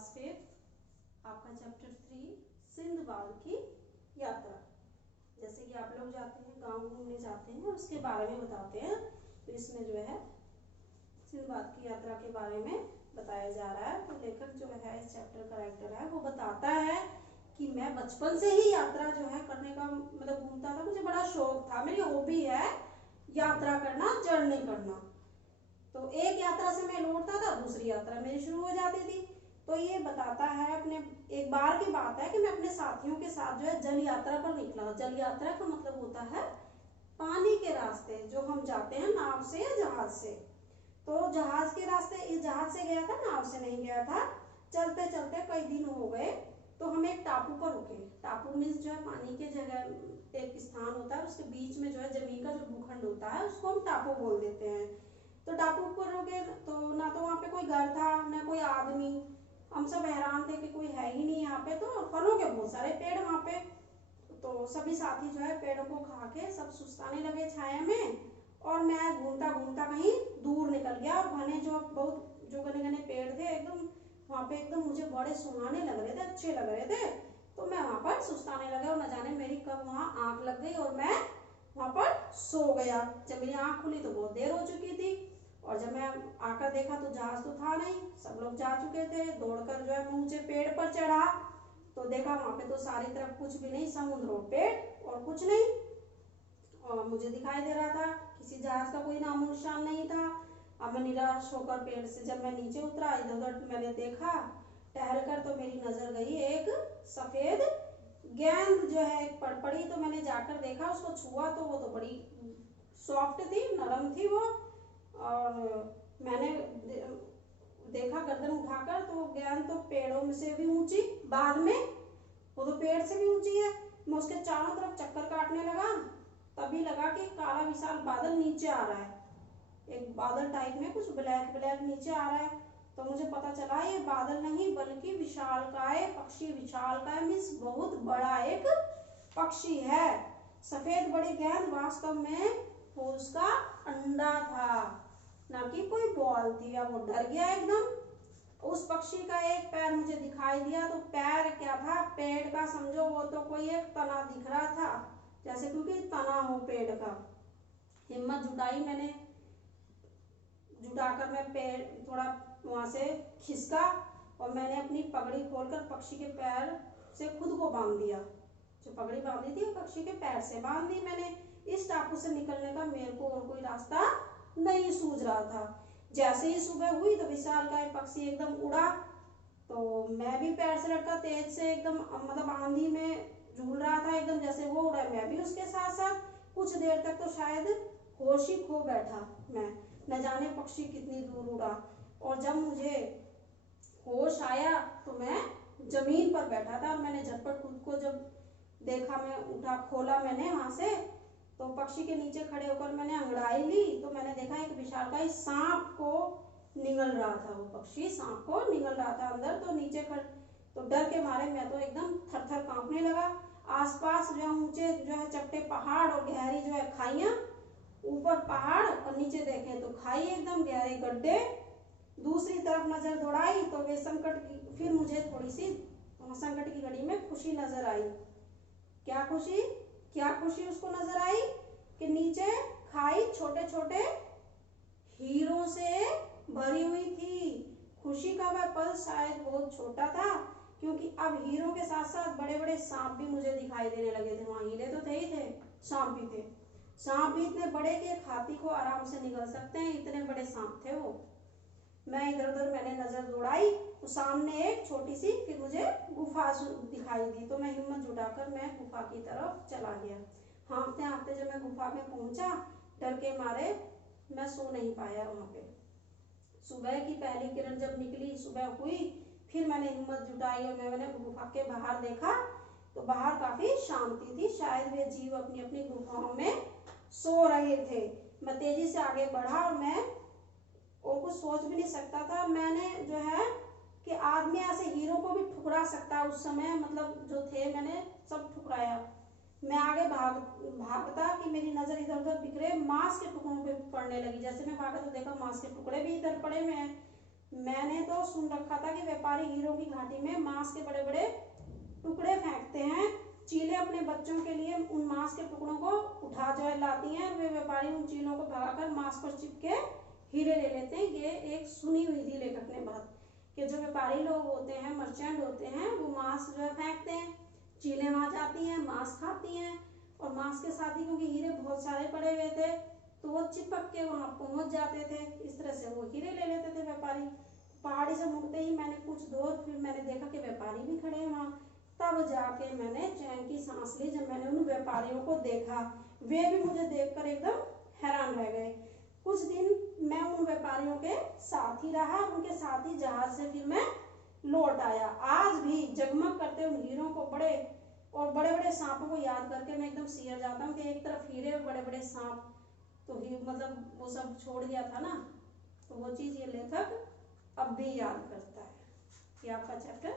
Class 5 आपका chapter 3 Sinbad की यात्रा। जैसे कि आप लोग जाते हैं गांव घूमने जाते हैं उसके बारे में बताते हैं, तो इसमें जो है सिंधबाद की यात्रा के बारे में बताया जा रहा है। तो लेखक जो है इस चैप्टर का राइटर है वो बताता है कि मैं बचपन से ही यात्रा जो है करने का मतलब घूमता था, मुझे बड़ा शौक था, मेरी हॉबी है यात्रा करना, जर्नी करना। तो एक यात्रा से मैं लौटता था, दूसरी यात्रा मेरी शुरू हो जाती थी। तो ये बताता है अपने एक बार की बात है कि मैं अपने साथियों के साथ जो है जल यात्रा पर निकला। जल यात्रा का मतलब होता है पानी के रास्ते जो हम जाते हैं नाव से या जहाज से। तो जहाज के रास्ते, जहाज से गया था, नाव से नहीं गया था। चलते चलते कई दिन हो गए तो हम एक टापू पर रुके। टापू मीन्स जो है पानी के जगह एक स्थान होता है, उसके बीच में जो है जमीन का जो भूखंड होता है उसको हम टापू बोल देते हैं। तो टापू पर रुके तो ना तो वहाँ पे कोई घर था ना कोई आदमी। हम सब हैरान थे कि कोई है ही नहीं यहाँ पे। तो फलों के बहुत सारे पेड़ वहाँ पे। तो सभी साथी जो है पेड़ों को खा के सब सुस्ताने लगे छाया में, और मैं घूमता घूमता कहीं दूर निकल गया। और घने जो घने घने पेड़ थे एकदम वहाँ पे, एकदम मुझे बड़े सुहाने लग रहे थे, अच्छे लग रहे थे। तो मैं वहाँ पर सुस्ताने लगा और न जाने मेरी कब वहाँ आंख लग गई और मैं वहाँ पर सो गया। जब मेरी आंख खुली तो बहुत देर हो चुकी थी, और जब मैं आकर देखा तो जहाज तो था नहीं, सब लोग जा चुके थे। दौड़कर जो है मैं ऊंचे पेड़ पर चढ़ा तो देखा वहां पे तो सारी तरफ कुछ भी नहीं, समुद्र और पेड़ और कुछ नहीं। और मुझे दिखाई दे रहा था किसी जहाज का कोई नामो निशान नहीं था। अब मैं निराश होकर पेड़ से जब मैं नीचे उतरा, इधर उधर मैंने देखा टहल कर, तो मेरी नजर गई एक सफेद गेंद जो है पड़ी। तो मैंने जाकर देखा, उसको छुआ तो वो तो बड़ी सॉफ्ट थी, नरम थी वो। और मैंने देखा गर्दन उठाकर तो गेंद तो पेड़ों में से भी ऊंची, बाद में वो तो पेड़ से भी ऊंची है। मैं उसके चारों तरफ चक्कर काटने लगा, तभी लगा कि काला विशाल बादल नीचे आ रहा है। एक बादल टाइप में कुछ ब्लैक ब्लैक नीचे आ रहा है। तो मुझे पता चला ये बादल नहीं बल्कि विशालकाय पक्षी, विशालकाय मीन्स बहुत बड़ा एक पक्षी है। सफेद बड़ी गेंद वास्तव में वो उसका अंडा था, ना कि कोई बॉल थी। या वो डर गया एकदम। उस पक्षी का एक पैर मुझे दिखाई दिया, तो पैर क्या था, पेड़ का समझो, वो तो कोई एक तना दिख रहा था, जैसे क्योंकि तना हो पेड़ का। हिम्मत जुटाई मैंने, जुटाकर मैं पेड़ थोड़ा वहां से खिसका और मैंने अपनी पगड़ी खोलकर पक्षी के पैर से खुद को बांध दिया। जो पगड़ी बांधी थी पक्षी के पैर से बांध दी मैंने। इस टापू से निकलने का मेरे को और कोई रास्ता नहीं सूझ रहा था। जैसे ही सुबह हुई तो विशालकाय पक्षी एकदम उड़ा, तो मैं भी पैर से लटका तेज से एकदम मतलब आंधी में झूल रहा था एकदम, जैसे वो उड़ा मैं भी उसके साथ साथ। कुछ देर तक तो शायद होश ही खो बैठा मैं, न जाने पक्षी कितनी दूर उड़ा। और जब मुझे होश आया तो मैं जमीन पर बैठा था, और मैंने झटपट खुद को जब देखा, मैं उठा, खोला मैंने वहां से, तो पक्षी के नीचे खड़े होकर मैंने अंगड़ाई ली तो मैंने देखा एक विशालकाय सांप को निगल रहा था। वो पक्षी सांप को निगल रहा था अंदर। तो नीचे खड़े, तो डर के मारे मैं तो एकदम थर थर कांपने लगा। आसपास जो है ऊंचे जो है चट्टे पहाड़ और गहरी जो है खाइयां, ऊपर पहाड़ और नीचे देखें तो खाई, एकदम गहरे गड्ढे। दूसरी तरफ नजर दौड़ाई तो वे संकट की, फिर मुझे थोड़ी सी संकट की घड़ी में खुशी नजर आई। क्या खुशी, क्या खुशी उसको नजर आई कि नीचे खाई छोटे छोटे हीरों से भरी हुई थी। खुशी का वह पल शायद बहुत छोटा था, क्योंकि अब हीरों के साथ साथ बड़े बड़े सांप भी मुझे दिखाई देने लगे थे। वहां हीरे तो थे ही थे, सांप भी थे। सांप भी इतने बड़े कि एक हाथी को आराम से निगल सकते हैं, इतने बड़े सांप थे वो। मैं इधर उधर मैंने नजर दौड़ाई तो सामने एक छोटी सी फिर मुझे गुफा दिखाई दी। तो मैं हिम्मत जुटाकर मैं गुफा की तरफ चला गया। हाँफते हाँफते जब मैं गुफा में पहुंचा, डर के मारे मैं सो नहीं पाया वहां पे। सुबह की पहली किरण जब निकली, सुबह हुई, फिर मैंने हिम्मत जुटाई और मैंने गुफा के बाहर देखा तो बाहर काफी शांति थी। शायद वे जीव अपनी अपनी गुफाओं में सो रहे थे। मैं तेजी से आगे बढ़ा और मैं और कुछ सोच भी नहीं सकता था। मैंने जो है कि आदमी ऐसे हीरो को भी ठुकरा सकता उस समय, मतलब जो थे मैंने सब ठुकराया। मैं आगे भागता कि मेरी नजर इधर उधर बिखरे मांस के टुकड़ों पे पड़ने लगी। जैसे मैं भागा तो देखा मांस के टुकड़े भी इधर पड़े हुए हैं। मैंने तो सुन सुन रखा था कि व्यापारी हीरों की घाटी में मांस के बड़े बड़े टुकड़े फेंकते हैं। चीलें अपने बच्चों के लिए उन मांस के टुकड़ों को उठा जो है लाती हैं। वे व्यापारी उन चीलों को भगाकर मांस पर चिपके हीरे ले लेते हैं। ये एक सुनी हुई थी लेखक ने बात कि जो व्यापारी लोग होते हैं, मर्चेंट होते हैं, वो मांस जो है फेंकते हैं, चीलें वहां जाती हैं, मांस खाती हैं और मांस के साथ ही क्योंकि हीरे बहुत सारे पड़े हुए थे तो वो चिपक के वहां पहुंच जाते थे। इस तरह से वो हीरे ले लेते थे व्यापारी। पहाड़ी से मुड़ते ही मैंने कुछ दूर फिर मैंने देखा कि व्यापारी भी खड़े हैं वहां। तब जाके मैंने चैन की सांस ली जब मैंने उन व्यापारियों को देखा। वे भी मुझे देखकर एकदम हैरान रह गए। कुछ दिन मैं उन व्यापारियों के साथ ही रहा, उनके साथ ही जहाज से फिर मैं लौट आया। आज भी जगमग करते उन हीरों को बड़े बड़े सांपों को याद करके मैं एकदम सिहर जाता हूँ कि एक तरफ हीरे और बड़े बड़े सांप, तो मतलब वो सब छोड़ गया था ना, तो वो चीज ये लेखक अब भी याद करता है। ये आपका चैप्टर